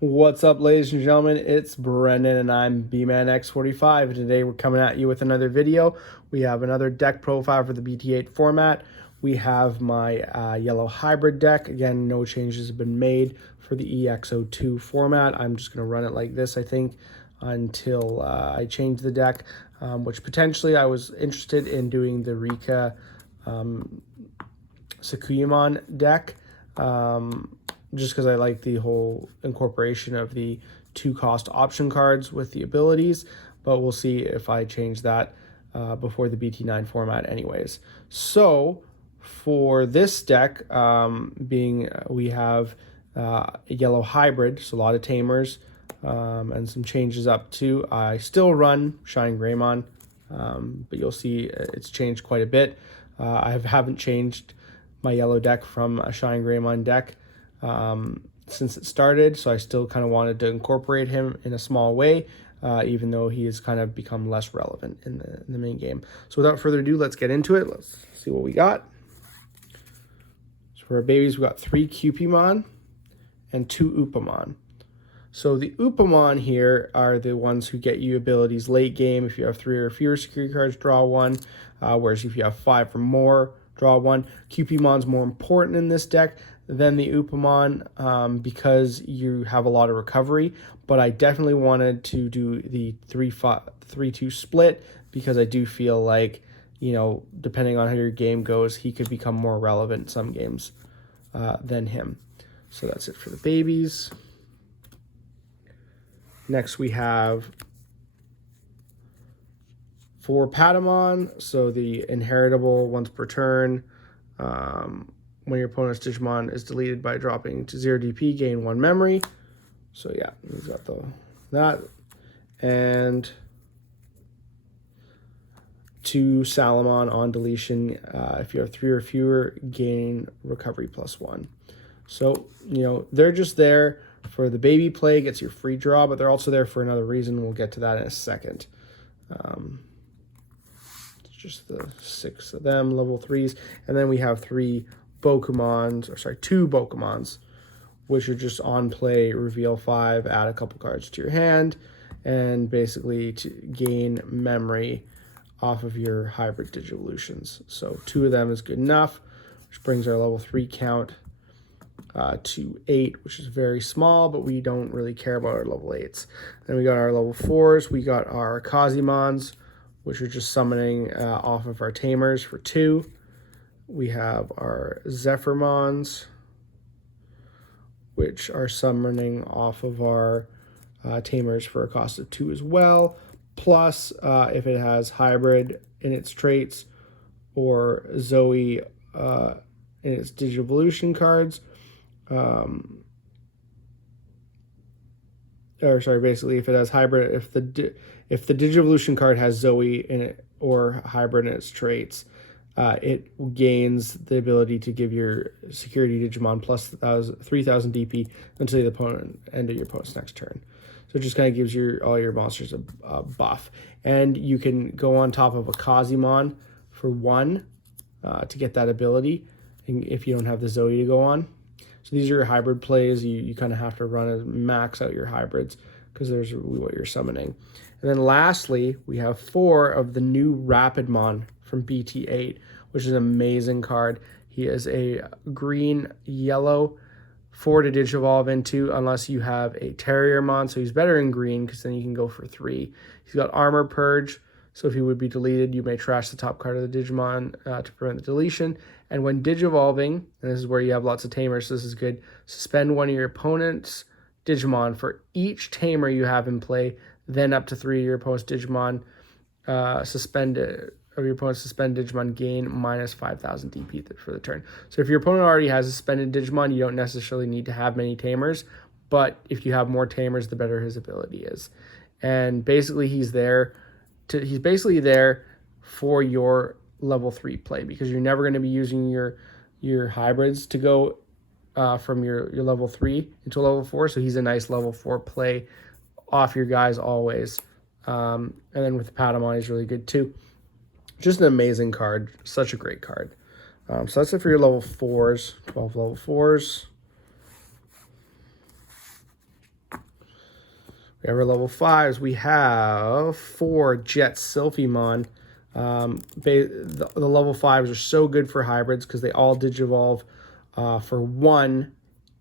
What's up, ladies and gentlemen? It's Brendan and I'm B-Man X45. Today we're coming at you with another video. We have another deck profile for the BT-8 format. We have my yellow hybrid deck. Again, no changes have been made for the EX02 format. I'm just going to run it like this, I think, until I change the deck, which potentially I was interested in doing the Rika Sakuyamon deck. Just because I like the whole incorporation of the 2-cost option cards with the abilities, but we'll see if I change that before the BT9 format anyways. So for this deck, we have a yellow hybrid, so a lot of tamers and some changes up too. I still run Shine Greymon, but you'll see it's changed quite a bit. I haven't changed my yellow deck from a Shine Greymon deck since it started, so I still kind of wanted to incorporate him in a small way, even though he has kind of become less relevant in the main game. So without further ado, let's get into it. Let's see what we got. So for our babies, we got 3 Cupimon and 2 Upamon. So the Upamon here are the ones who get you abilities late game. If you have 3 or fewer security cards, draw 1. Whereas if you have 5 or more, draw 1. Cupimon's more important in this deck than the Upamon because you have a lot of recovery. But I definitely wanted to do the 3-2 split because I do feel like, you know, depending on how your game goes, he could become more relevant in some games than him. So that's it for the babies. Next we have 4 Patamon, so the inheritable once per turn. When your opponent's Digimon is deleted by dropping to 0 DP, gain 1 memory. So yeah, we've got that. And 2 Salamon on deletion. If you have 3 or fewer, gain recovery +1. So, you know, they're just there for the baby play, gets your free draw, but they're also there for another reason. We'll get to that in a second. It's just the 6 of them, level 3s. And then we have 2 Bokumons, which are just on play, reveal 5, add a couple cards to your hand, and basically to gain memory off of your hybrid Digivolutions. So 2 of them is good enough, which brings our level 3 count to 8, which is very small, but we don't really care about our level 8s. Then we got our level 4s. We got our Kazimons, which are just summoning off of our tamers for 2. We have our Zephyrmons, which are summoning off of our tamers for a cost of 2 as well. Plus, if it has hybrid in its traits or Zoe in its Digivolution cards, basically if it has hybrid, if the Digivolution card has Zoe in it or hybrid in its traits, it gains the ability to give your security Digimon plus 3,000 DP until the end of your opponent's next turn. So it just kind of gives all your monsters a buff. And you can go on top of a Kazimon for 1 to get that ability if you don't have the Zoe to go on. So these are your hybrid plays. You kind of have to max out your hybrids because there's what you're summoning. And then lastly, we have 4 of the new Rapidmon from BT-8, which is an amazing card. He is a green-yellow 4 to Digivolve into unless you have a Terriermon, so he's better in green because then you can go for 3. He's got Armor Purge, so if he would be deleted, you may trash the top card of the Digimon to prevent the deletion. And when Digivolving, and this is where you have lots of tamers, so this is good, suspend one of your opponent's Digimon for each tamer you have in play, then up to 3 of your opponent's Digimon suspend Digimon, gain minus 5,000 DP for the turn. So if your opponent already has a suspended Digimon, you don't necessarily need to have many tamers, but if you have more tamers, the better his ability is. And basically he's basically there for your level 3 play because you're never going to be using your hybrids to go from your level 3 into level 4. So he's a nice level 4 play off your guys always. And then with the Patamon, he's really good too. Just an amazing card. Such a great card. So that's it for your level 4s. 12 level 4s. Our level 5s, we have 4 Jet Sylphimon. The level 5s are so good for hybrids because they all Digivolve for 1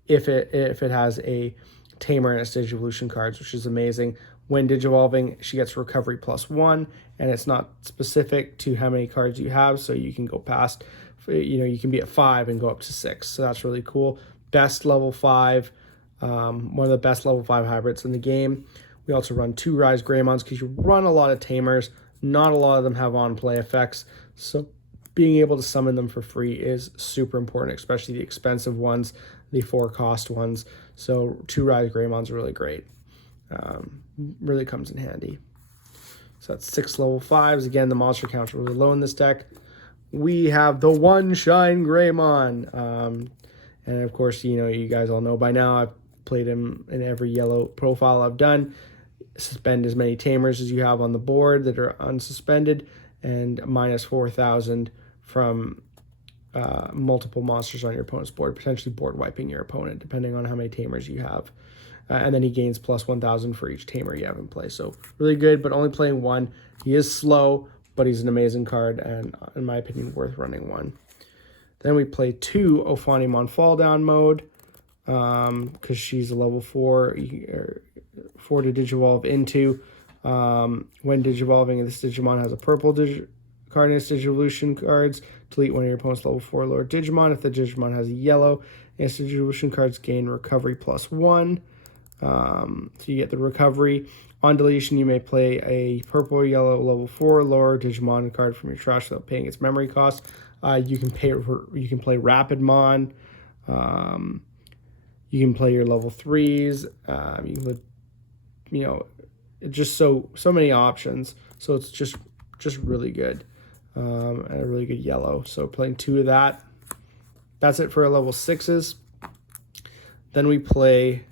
if it has a Tamer in its Digivolution cards, which is amazing. When Digivolving, she gets recovery +1, and it's not specific to how many cards you have, so you can go past, you can be at 5 and go up to 6, so that's really cool. Best level 5, one of the best level 5 hybrids in the game. We also run 2 Rise Greymons because you run a lot of Tamers. Not a lot of them have on-play effects, so being able to summon them for free is super important, especially the expensive ones, the 4-cost ones. So 2 Rise Greymons are really great. Really comes in handy. So that's 6 level 5s. Again, the monster count's really low in this deck. We have the One Shine Greymon. And of course, you guys all know by now, I've played him in every yellow profile I've done. Suspend as many Tamers as you have on the board that are unsuspended, and minus 4,000 from multiple monsters on your opponent's board, potentially board wiping your opponent, depending on how many Tamers you have. And then he gains plus 1,000 for each Tamer you have in play. So really good, but only playing 1. He is slow, but he's an amazing card, and in my opinion, worth running 1. Then we play 2 Ophanimon Fall Down mode, because she's a level 4 to Digivolve into. When Digivolving, this Digimon has a purple card in its Digivolution cards. Delete one of your opponent's level 4 lower Digimon. If the Digimon has a yellow, its Digivolution cards gain recovery +1. So you get the recovery. On deletion, you may play a purple or yellow level 4 lower Digimon card from your trash without paying its memory cost. You can play Rapidmon. You can play your level 3s. You can play, just so many options. So it's just really good, and a really good yellow. So playing 2 of that. That's it for our level 6s. Then we play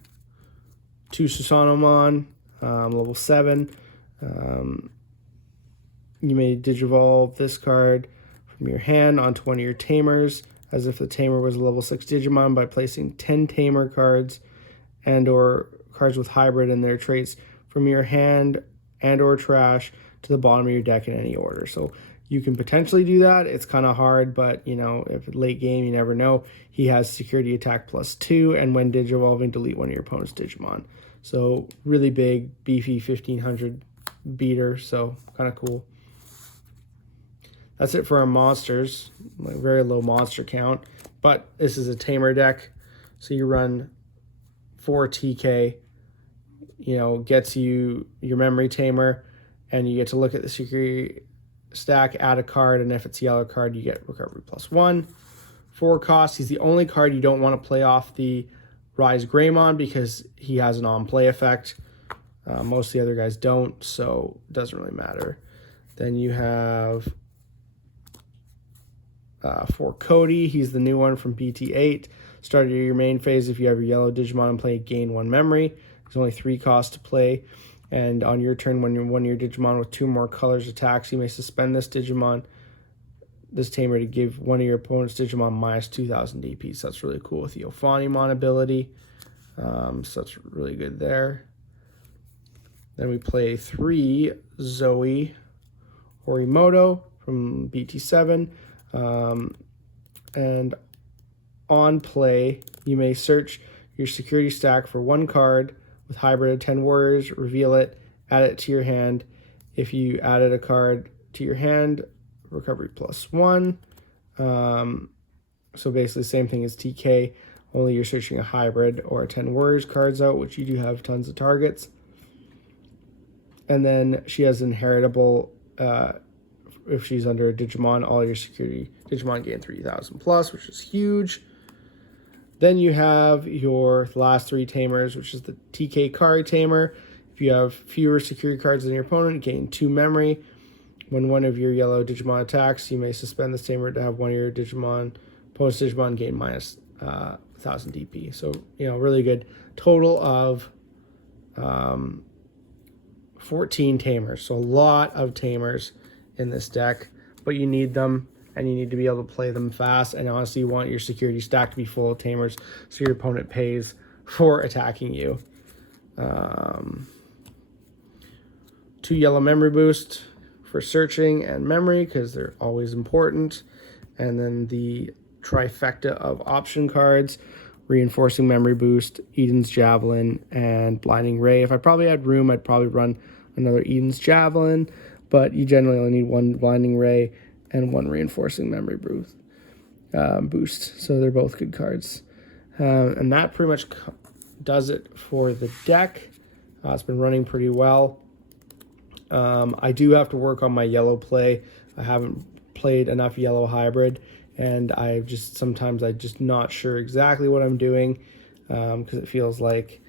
2 Susanomon, level 7. You may Digivolve this card from your hand onto one of your Tamers, as if the Tamer was a level 6 Digimon, by placing 10 Tamer cards and or cards with hybrid in their traits from your hand and or trash to the bottom of your deck in any order. So you can potentially do that. It's kind of hard, but if late game, you never know. He has security attack +2, and when Digivolving, delete one of your opponent's Digimon. So really big, beefy 1500 beater, so kind of cool. That's it for our monsters. Very low monster count, but this is a Tamer deck, so you run 4 TK, gets you your memory Tamer, and you get to look at the security stack, add a card, and if it's a yellow card, you get recovery +1. 4 cost. He's the only card you don't want to play off the Rise Greymon because he has an on-play effect. Most of the other guys don't, so it doesn't really matter. Then you have 4 Cody. He's the new one from BT-8. Start your main phase. If you have your yellow Digimon and play, gain 1 memory. There's only 3 costs to play. And on your turn, when one of your Digimon with 2 more colors attacks, you may suspend this Tamer to give one of your opponent's Digimon minus 2,000 DP. So that's really cool with the Ophanimon ability. So that's really good there. Then we play 3 Zoe Horimoto from BT7. And on play, you may search your security stack for 1 card with hybrid of 10 warriors, reveal it, add it to your hand. If you added a card to your hand, recovery +1. So basically the same thing as TK, only you're searching a hybrid or 10 warriors cards out, which you do have tons of targets. And then she has inheritable, if she's under a Digimon, all your security Digimon gain 3,000 plus, which is huge. Then you have your last 3 Tamers, which is the TK Kari Tamer. If you have fewer security cards than your opponent, gain 2 memory. When one of your yellow Digimon attacks, you may suspend this Tamer to have one of your opponent's Digimon gain minus 1,000 DP. So, really good. Total of 14 Tamers. So a lot of Tamers in this deck, but you need them, and you need to be able to play them fast. And honestly, you want your security stack to be full of Tamers so your opponent pays for attacking you. 2 yellow memory boost for searching and memory because they're always important. And then the trifecta of option cards, reinforcing memory boost, Eden's Javelin, and Blinding Ray. If I probably had room, I'd probably run another Eden's Javelin, but you generally only need 1 Blinding Ray and 1 reinforcing memory boost. So they're both good cards. And that pretty much does it for the deck. It's been running pretty well. I do have to work on my yellow play. I haven't played enough yellow hybrid, and sometimes I'm just not sure exactly what I'm doing because it feels like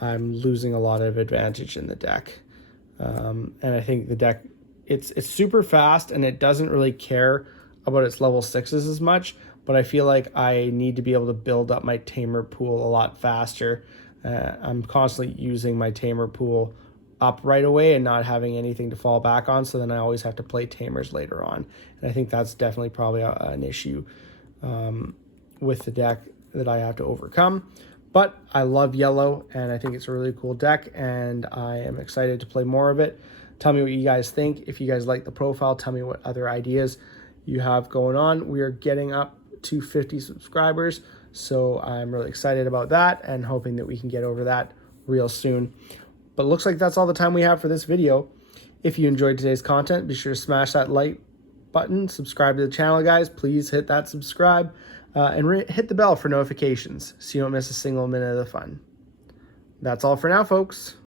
I'm losing a lot of advantage in the deck. And I think the deck, it's super fast and it doesn't really care about its level 6s as much, but I feel like I need to be able to build up my tamer pool a lot faster. I'm constantly using my tamer pool up right away and not having anything to fall back on, so then I always have to play tamers later on. And I think that's definitely probably an issue with the deck that I have to overcome. But I love yellow, and I think it's a really cool deck, and I am excited to play more of it. Tell me what you guys think. If you guys like the profile, tell me what other ideas you have going on. We are getting up to 50 subscribers, so I'm really excited about that and hoping that we can get over that real soon. But it looks like that's all the time we have for this video. If you enjoyed today's content, be sure to smash that like button, subscribe to the channel, guys. Please hit that subscribe and hit the bell for notifications so you don't miss a single minute of the fun. That's all for now, folks.